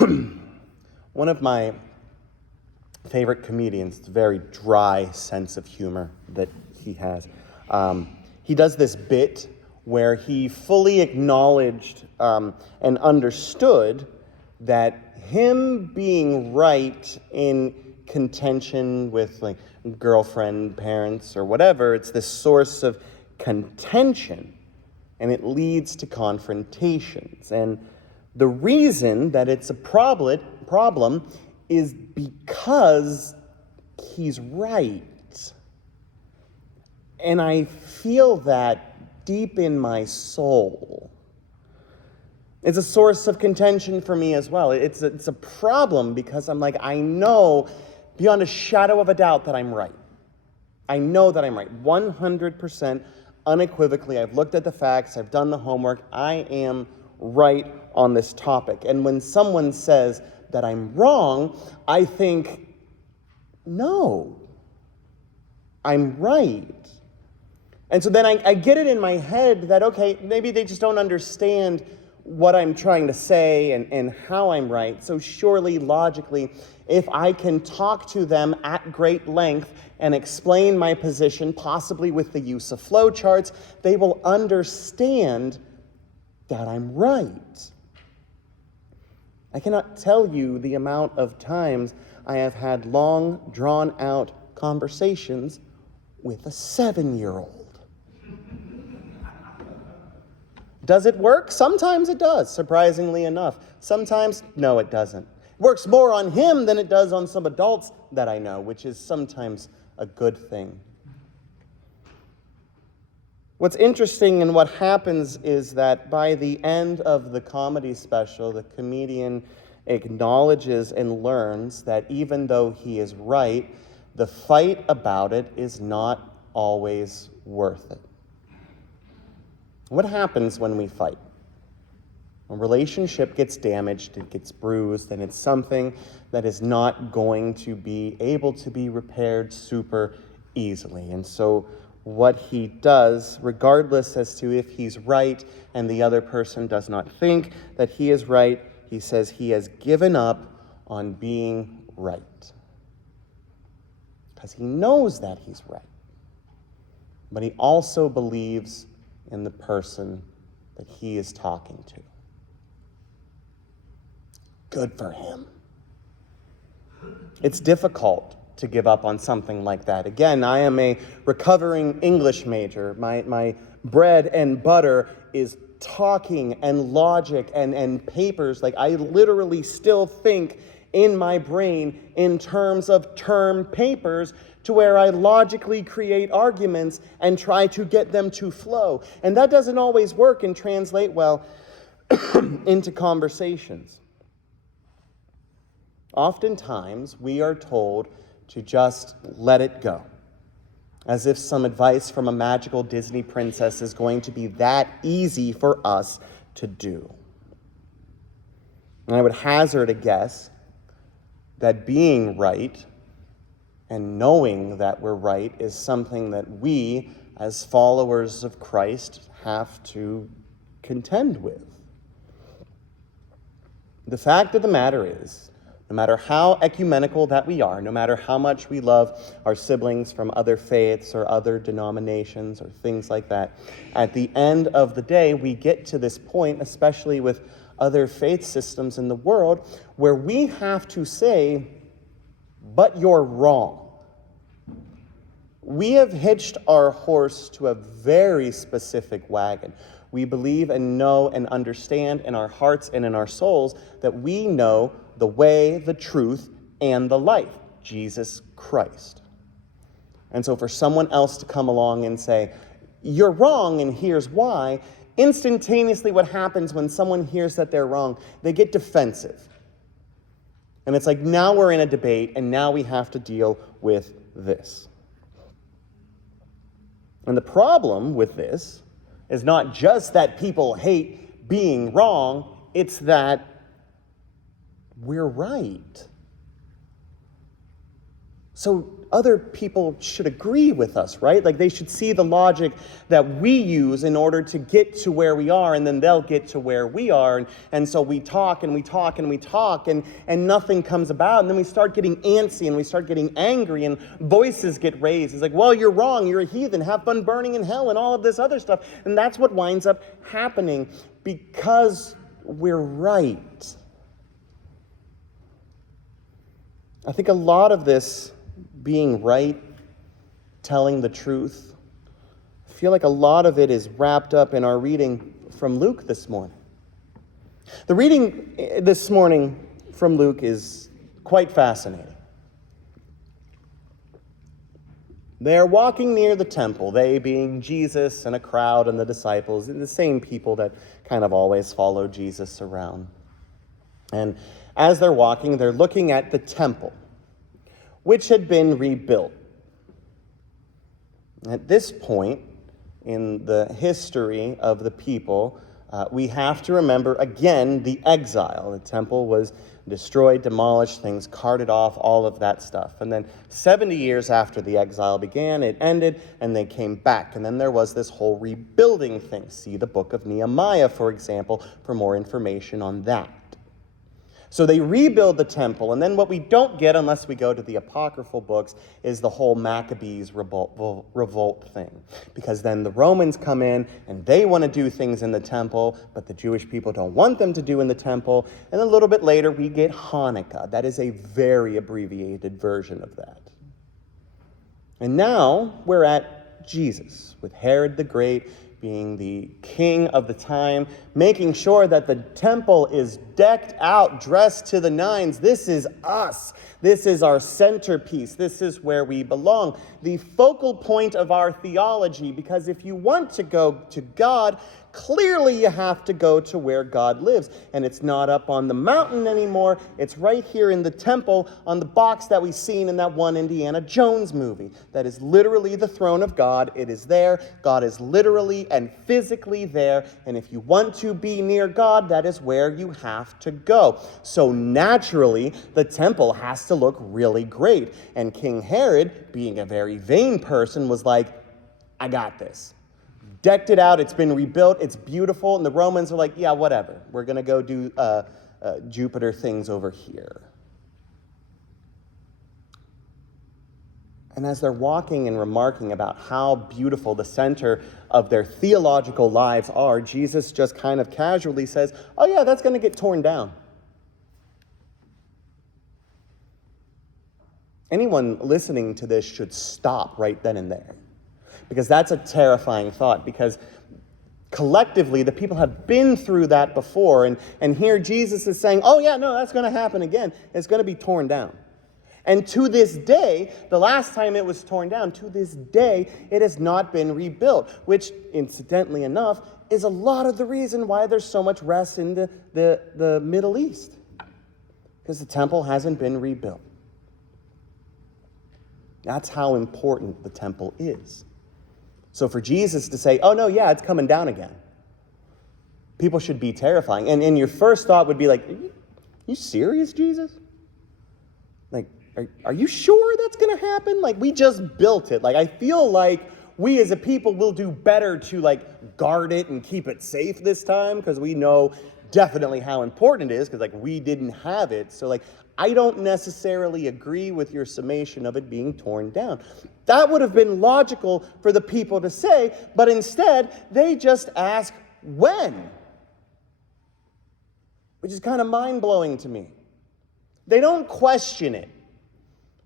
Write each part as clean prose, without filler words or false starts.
One of my favorite comedians, it's a very dry sense of humor that he has. He does this bit where he fully acknowledged and understood that him being right in contention with like girlfriend, parents, or whatever, it's this source of contention, and it leads to confrontations. And the reason that it's a problem is because he's right. And I feel that deep in my soul. It's a source of contention for me as well. It's a problem because I'm like, I know beyond a shadow of a doubt that I'm right. I know that I'm right. 100% unequivocally. I've looked at the facts. I've done the homework. I am right on this topic. And when someone says that I'm wrong, I think, no, I'm right. And so then I get it in my head that, okay, maybe they just don't understand what I'm trying to say and how I'm right. So surely, logically, if I can talk to them at great length and explain my position, possibly with the use of flowcharts, they will understand that I'm right. I cannot tell you the amount of times I have had long, drawn-out conversations with a 7-year-old. Does it work? Sometimes it does, surprisingly enough. Sometimes, no, it doesn't. It works more on him than it does on some adults that I know, which is sometimes a good thing. What's interesting and what happens is that by the end of the comedy special, the comedian acknowledges and learns that even though he is right, the fight about it is not always worth it. What happens when we fight? A relationship gets damaged, it gets bruised, and it's something that is not going to be able to be repaired super easily. And so what he does, regardless as to if he's right and the other person does not think that he is right, he says he has given up on being right. Because he knows that he's right. But he also believes in the person that he is talking to. Good for him. It's difficult to give up on something like that. Again, I am a recovering English major. My bread and butter is talking and logic and papers. Like, I literally still think in my brain in terms of term papers to where I logically create arguments and try to get them to flow. And that doesn't always work and translate well into conversations. Oftentimes, we are told to just let it go, as if some advice from a magical Disney princess is going to be that easy for us to do. And I would hazard a guess that being right and knowing that we're right is something that we, as followers of Christ, have to contend with. The fact of the matter is, no matter how ecumenical that we are, no matter how much we love our siblings from other faiths or other denominations or things like that, at the end of the day, we get to this point, especially with other faith systems in the world, where we have to say, but you're wrong. We have hitched our horse to a very specific wagon. We believe and know and understand in our hearts and in our souls that we know the way, the truth, and the life, Jesus Christ. And so for someone else to come along and say, you're wrong and here's why, instantaneously what happens when someone hears that they're wrong, they get defensive. And it's like, now we're in a debate and now we have to deal with this. And the problem with this is not just that people hate being wrong, it's that we're right. So other people should agree with us, right? Like they should see the logic that we use in order to get to where we are, and then they'll get to where we are. And so we talk and we talk and we talk, and nothing comes about. And then we start getting antsy and we start getting angry, and voices get raised. It's like, well, you're wrong. You're a heathen. Have fun burning in hell and all of this other stuff. And that's what winds up happening because we're right. I think a lot of this being right, telling the truth, I feel like a lot of it is wrapped up in our reading from Luke this morning. The reading this morning from Luke is quite fascinating. They are walking near the temple, they being Jesus and a crowd and the disciples, and the same people that kind of always follow Jesus around. And as they're walking, they're looking at the temple, which had been rebuilt. At this point in the history of the people, we have to remember again the exile. The temple was destroyed, demolished, things carted off, all of that stuff. And then 70 years after the exile began, it ended, and they came back. And then there was this whole rebuilding thing. See the book of Nehemiah, for example, for more information on that. So they rebuild the temple, and then what we don't get unless we go to the apocryphal books is the whole Maccabees revolt thing. Because then the Romans come in, and they want to do things in the temple, but the Jewish people don't want them to do in the temple. And a little bit later, we get Hanukkah. That is a very abbreviated version of that. And now we're at Jesus, with Herod the Great being the king of the time, making sure that the temple is decked out, dressed to the nines. This is us. This is our centerpiece. This is where we belong. The focal point of our theology, because if you want to go to God, clearly you have to go to where God lives. And it's not up on the mountain anymore. It's right here in the temple on the box that we've seen in that one Indiana Jones movie. That is literally the throne of God. It is there. God is literally and physically there. And if you want to be near God, that is where you have to go. So naturally, the temple has to look really great. And King Herod, being a very vain person, was like, I got this. Decked it out, it's been rebuilt, it's beautiful, and the Romans are like, yeah, whatever. We're going to go do Jupiter things over here. And as they're walking and remarking about how beautiful the center of their theological lives are, Jesus just kind of casually says, oh yeah, that's going to get torn down. Anyone listening to this should stop right then and there. Because that's a terrifying thought, because collectively the people have been through that before, and here Jesus is saying, oh yeah, no, that's going to happen again. It's going to be torn down. And to this day, the last time it was torn down, to this day, it has not been rebuilt, which, incidentally enough, is a lot of the reason why there's so much rest in the Middle East, because the temple hasn't been rebuilt. That's how important the temple is. So for Jesus to say, oh no, yeah, it's coming down again, people should be terrifying. And your first thought would be like, are you serious, Jesus? Like, are you sure that's going to happen? Like, we just built it. Like, I feel like we as a people will do better to like guard it and keep it safe this time, because we know definitely how important it is, because like we didn't have it. So like, I don't necessarily agree with your summation of it being torn down. That would have been logical for the people to say, but instead they just ask when, which is kind of mind-blowing to me. They don't question it.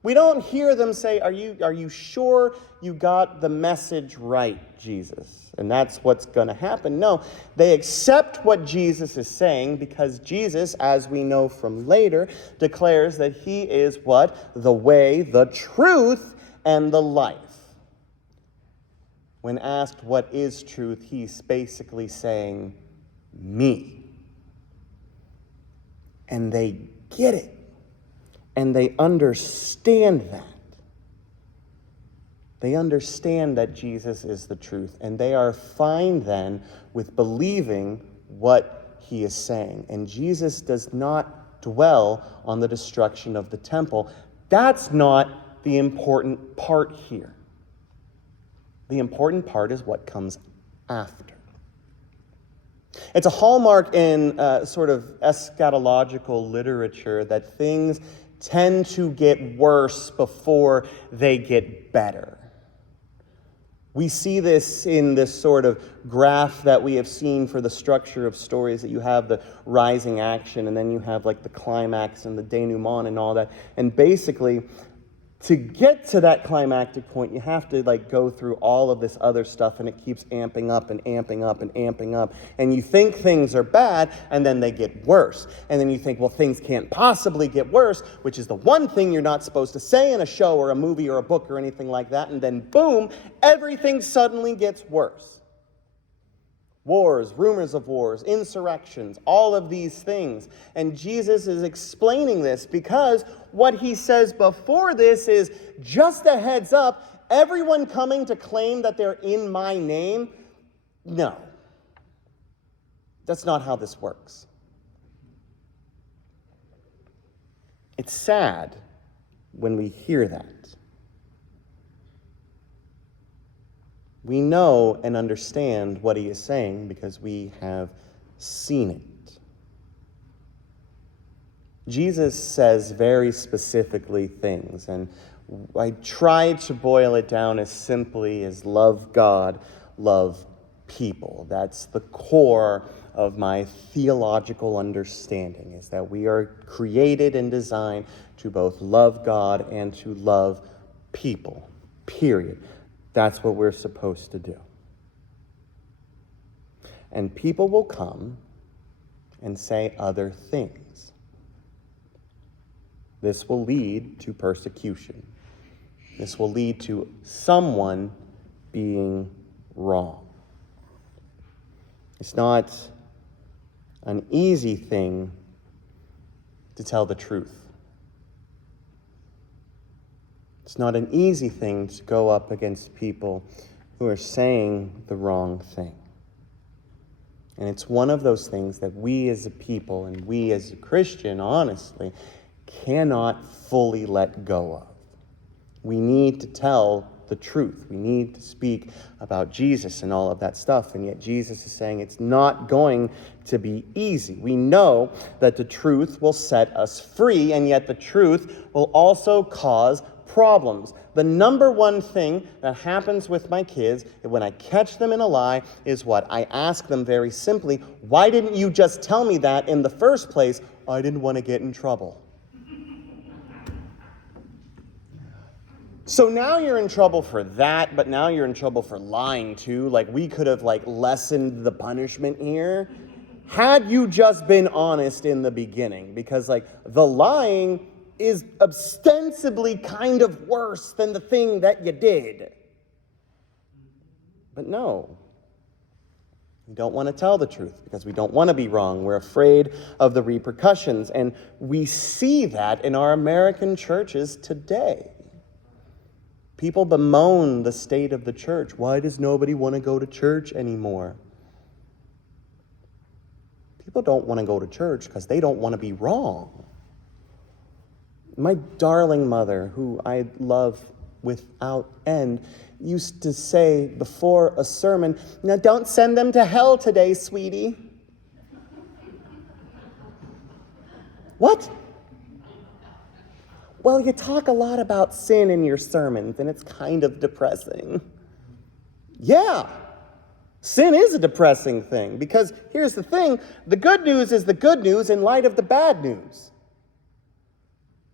We don't hear them say, are you sure you got the message right, Jesus? And that's what's going to happen. No, they accept what Jesus is saying, because Jesus, as we know from later, declares that he is what? The way, the truth, and the life. When asked what is truth, he's basically saying, me. And they get it. And they understand that. They understand that Jesus is the truth. And they are fine then with believing what he is saying. And Jesus does not dwell on the destruction of the temple. That's not the important part here. The important part is what comes after. It's a hallmark in sort of eschatological literature that things tend to get worse before they get better. We see this in this sort of graph that we have seen for the structure of stories, that you have the rising action and then you have like the climax and the denouement and all that. And basically, to get to that climactic point, you have to like go through all of this other stuff, and it keeps amping up and amping up and amping up. And you think things are bad, and then they get worse. And then you think, well, things can't possibly get worse, which is the one thing you're not supposed to say in a show or a movie or a book or anything like that. And then boom, everything suddenly gets worse. Wars, rumors of wars, insurrections, all of these things. And Jesus is explaining this because what he says before this is, just a heads up, everyone coming to claim that they're in my name, no. That's not how this works. It's sad when we hear that. We know and understand what he is saying because we have seen it. Jesus says very specifically things, and I try to boil it down as simply as love God, love people. That's the core of my theological understanding, is that we are created and designed to both love God and to love people, period. That's what we're supposed to do. And people will come and say other things. This will lead to persecution. This will lead to someone being wrong. It's not an easy thing to tell the truth. It's not an easy thing to go up against people who are saying the wrong thing. And it's one of those things that we as a people and we as a Christian, honestly, cannot fully let go of. We need to tell the truth. We need to speak about Jesus and all of that stuff. And yet Jesus is saying it's not going to be easy. We know that the truth will set us free, and yet the truth will also cause problems. The number one thing that happens with my kids when I catch them in a lie is what? I ask them very simply, why didn't you just tell me that in the first place? I didn't want to get in trouble. So now you're in trouble for that, but now you're in trouble for lying too. Like, we could have lessened the punishment here had you just been honest in the beginning, because the lying is ostensibly kind of worse than the thing that you did. But no, we don't want to tell the truth because we don't want to be wrong. We're afraid of the repercussions, and we see that in our American churches today. People bemoan the state of the church. Why does nobody want to go to church anymore? People don't want to go to church because they don't want to be wrong. My darling mother, who I love without end, used to say before a sermon, "Now don't send them to hell today, sweetie." What? Well, you talk a lot about sin in your sermons, and it's kind of depressing. Yeah, sin is a depressing thing, because here's the thing, the good news is the good news in light of the bad news.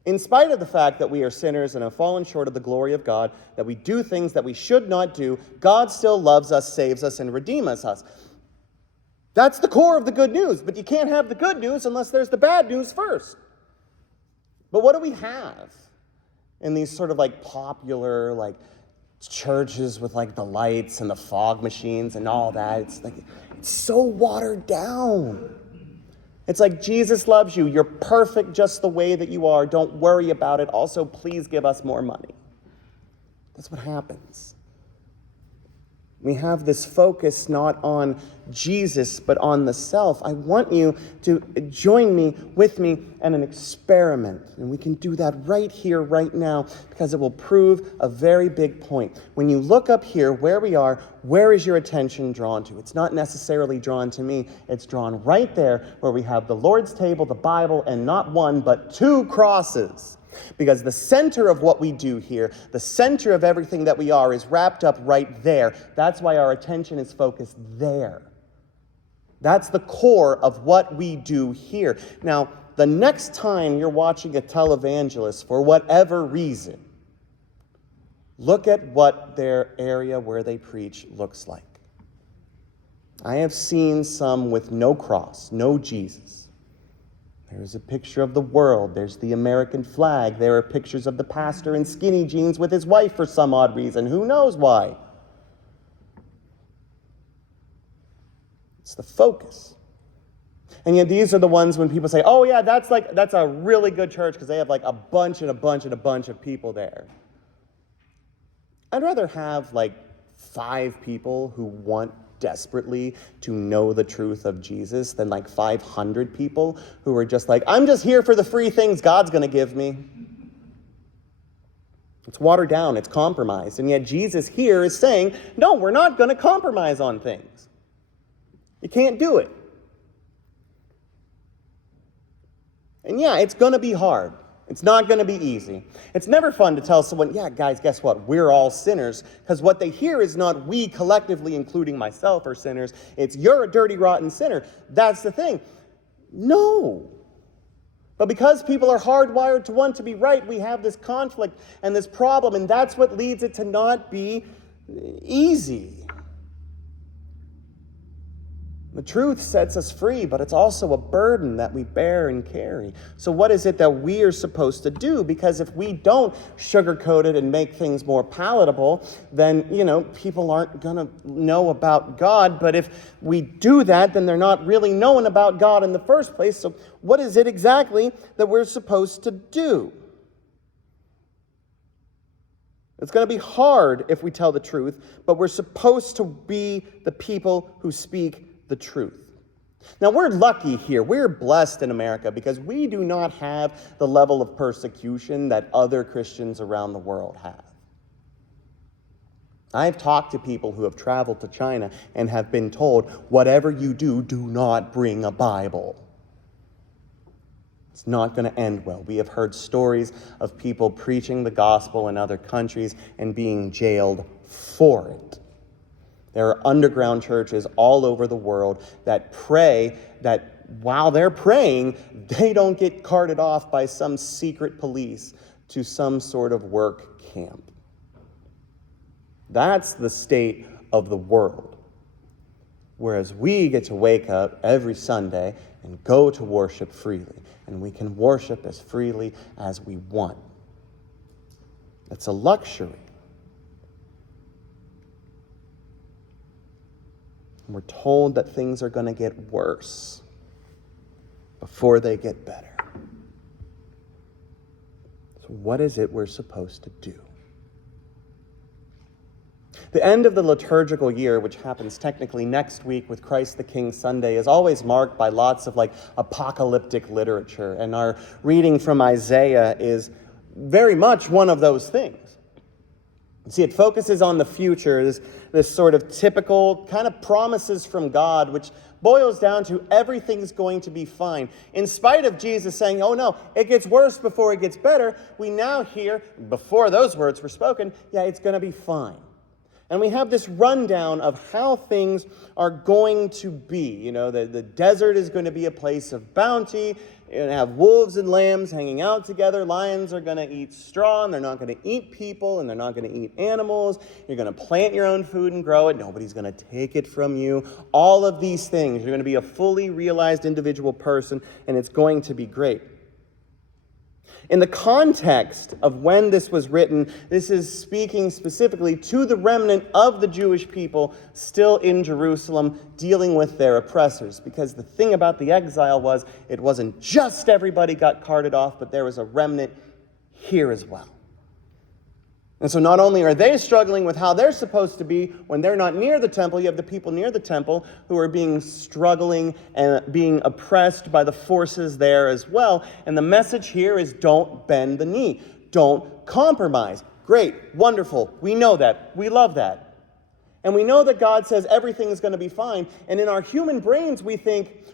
In spite of the fact that we are sinners and have fallen short of the glory of God, that we do things that we should not do, God still loves us, saves us, and redeems us. That's the core of the good news, but you can't have the good news unless there's the bad news first. But what do we have in these sort of popular churches with the lights and the fog machines and all that? It's so watered down. It's like, Jesus loves you. You're perfect just the way that you are. Don't worry about it. Also, please give us more money. That's what happens. We have this focus not on Jesus, but on the self. I want you to join me, with me, in an experiment. And we can do that right here, right now, because it will prove a very big point. When you look up here, where we are, where is your attention drawn to? It's not necessarily drawn to me. It's drawn right there where we have the Lord's table, the Bible, and not one, but two crosses. Because the center of what we do here, the center of everything that we are, is wrapped up right there. That's why our attention is focused there. That's the core of what we do here. Now, the next time you're watching a televangelist, for whatever reason, look at what their area where they preach looks like. I have seen some with no cross, no Jesus. There's a picture of the world. There's the American flag. There are pictures of the pastor in skinny jeans with his wife for some odd reason. Who knows why? It's the focus. And yet these are the ones when people say, oh yeah, that's a really good church because they have like a bunch of people there. I'd rather have like 5 people who want desperately to know the truth of Jesus than like 500 people who are just like, I'm just here for the free things God's going to give me. It's watered down, it's compromised. And yet Jesus here is saying, no, we're not going to compromise on things. You can't do it. And yeah, it's going to be hard. It's not going to be easy. It's never fun to tell someone, yeah, guys, guess what? We're all sinners. Because what they hear is not we collectively, including myself, are sinners. It's you're a dirty, rotten sinner. That's the thing. No. But because people are hardwired to want to be right, we have this conflict and this problem, and that's what leads it to not be easy. The truth sets us free, but it's also a burden that we bear and carry. So what is it that we are supposed to do? Because if we don't sugarcoat it and make things more palatable, then, people aren't going to know about God. But if we do that, then they're not really knowing about God in the first place. So what is it exactly that we're supposed to do? It's going to be hard if we tell the truth, but we're supposed to be the people who speak the truth. Now, we're lucky here. We're blessed in America because we do not have the level of persecution that other Christians around the world have. I've talked to people who have traveled to China and have been told, whatever you do, do not bring a Bible. It's not going to end well. We have heard stories of people preaching the gospel in other countries and being jailed for it. There are underground churches all over the world that pray that while they're praying, they don't get carted off by some secret police to some sort of work camp. That's the state of the world. Whereas we get to wake up every Sunday and go to worship freely. And we can worship as freely as we want. It's a luxury. We're told that things are going to get worse before they get better. So what is it we're supposed to do? The end of the liturgical year, which happens technically next week with Christ the King Sunday, is always marked by lots of apocalyptic literature. And our reading from Isaiah is very much one of those things. See, it focuses on the future, this sort of typical kind of promises from God, which boils down to everything's going to be fine. In spite of Jesus saying, oh no, it gets worse before it gets better, we now hear, before those words were spoken, yeah, it's going to be fine. And we have this rundown of how things are going to be. The desert is going to be a place of bounty. You're going to have wolves and lambs hanging out together. Lions are going to eat straw, and they're not going to eat people, and they're not going to eat animals. You're going to plant your own food and grow it. Nobody's going to take it from you. All of these things. You're going to be a fully realized individual person, and it's going to be great. In the context of when this was written, this is speaking specifically to the remnant of the Jewish people still in Jerusalem dealing with their oppressors. Because the thing about the exile was it wasn't just everybody got carted off, but there was a remnant here as well. And so not only are they struggling with how they're supposed to be when they're not near the temple, you have the people near the temple who are struggling and being oppressed by the forces there as well. And the message here is don't bend the knee. Don't compromise. Great, wonderful. We know that. We love that. And we know that God says everything is going to be fine. And in our human brains, we think,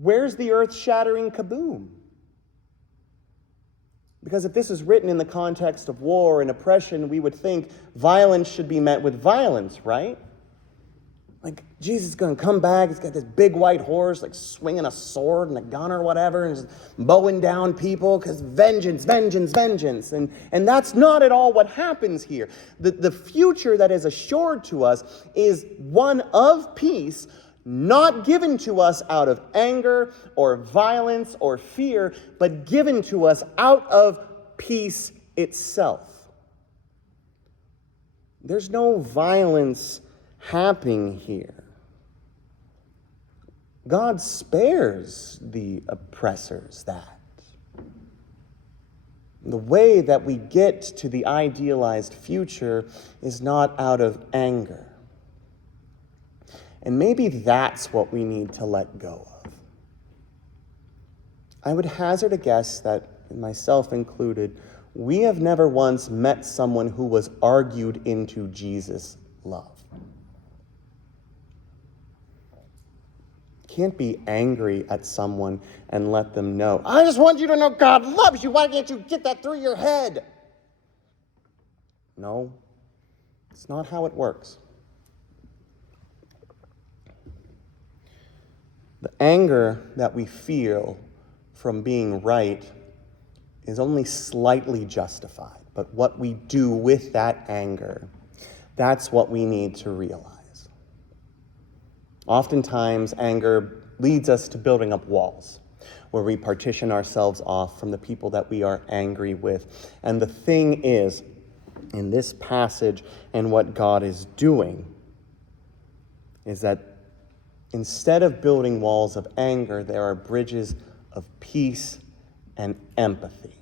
where's the earth-shattering kaboom? Because if this is written in the context of war and oppression, we would think violence should be met with violence, right? Like, Jesus is going to come back, he's got this big white horse, like swinging a sword and a gun or whatever, and just mowing down people, because vengeance, vengeance, vengeance. And that's not at all what happens here. The future that is assured to us is one of peace, not given to us out of anger or violence or fear, but given to us out of peace itself. There's no violence happening here. God spares the oppressors that. The way that we get to the idealized future is not out of anger. And maybe that's what we need to let go of. I would hazard a guess that, myself included, we have never once met someone who was argued into Jesus' love. Can't be angry at someone and let them know, I just want you to know God loves you. Why can't you get that through your head? No, it's not how it works. The anger that we feel from being right is only slightly justified. But what we do with that anger, that's what we need to realize. Oftentimes, anger leads us to building up walls where we partition ourselves off from the people that we are angry with. And the thing is, in this passage and what God is doing, is that instead of building walls of anger, there are bridges of peace and empathy.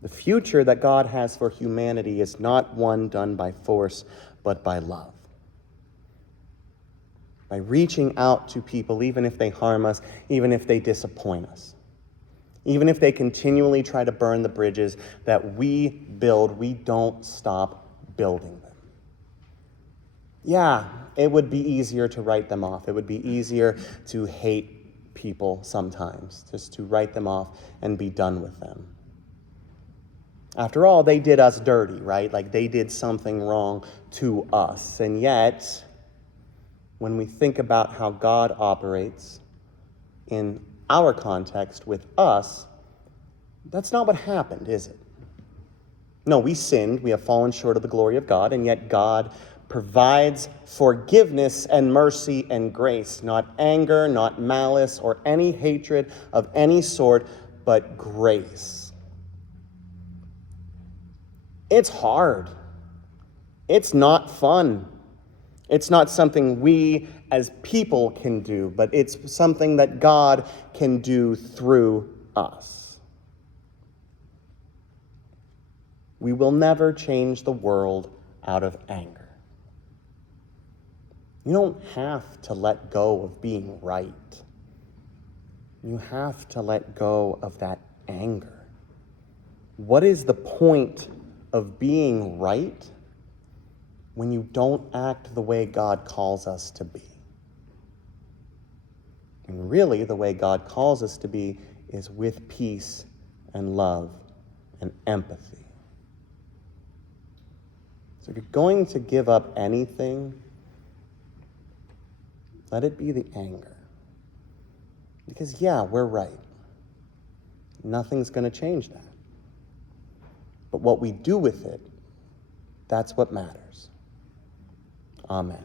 The future that God has for humanity is not one done by force, but by love. By reaching out to people, even if they harm us, even if they disappoint us. Even if they continually try to burn the bridges that we build, we don't stop building them. Yeah, it would be easier to write them off. It would be easier to hate people sometimes, just to write them off and be done with them. After all, they did us dirty, right? Like they did something wrong to us. And yet, when we think about how God operates in our context with us, that's not what happened, is it? No, we sinned, we have fallen short of the glory of God, and yet God provides forgiveness and mercy and grace, not anger, not malice, or any hatred of any sort, but grace. It's hard. It's not fun. It's not something we as people can do, but it's something that God can do through us. We will never change the world out of anger. You don't have to let go of being right. You have to let go of that anger. What is the point of being right when you don't act the way God calls us to be? And really, the way God calls us to be is with peace and love and empathy. So if you're going to give up anything, let it be the anger. Because yeah, we're right. Nothing's going to change that. But what we do with it, that's what matters. Amen.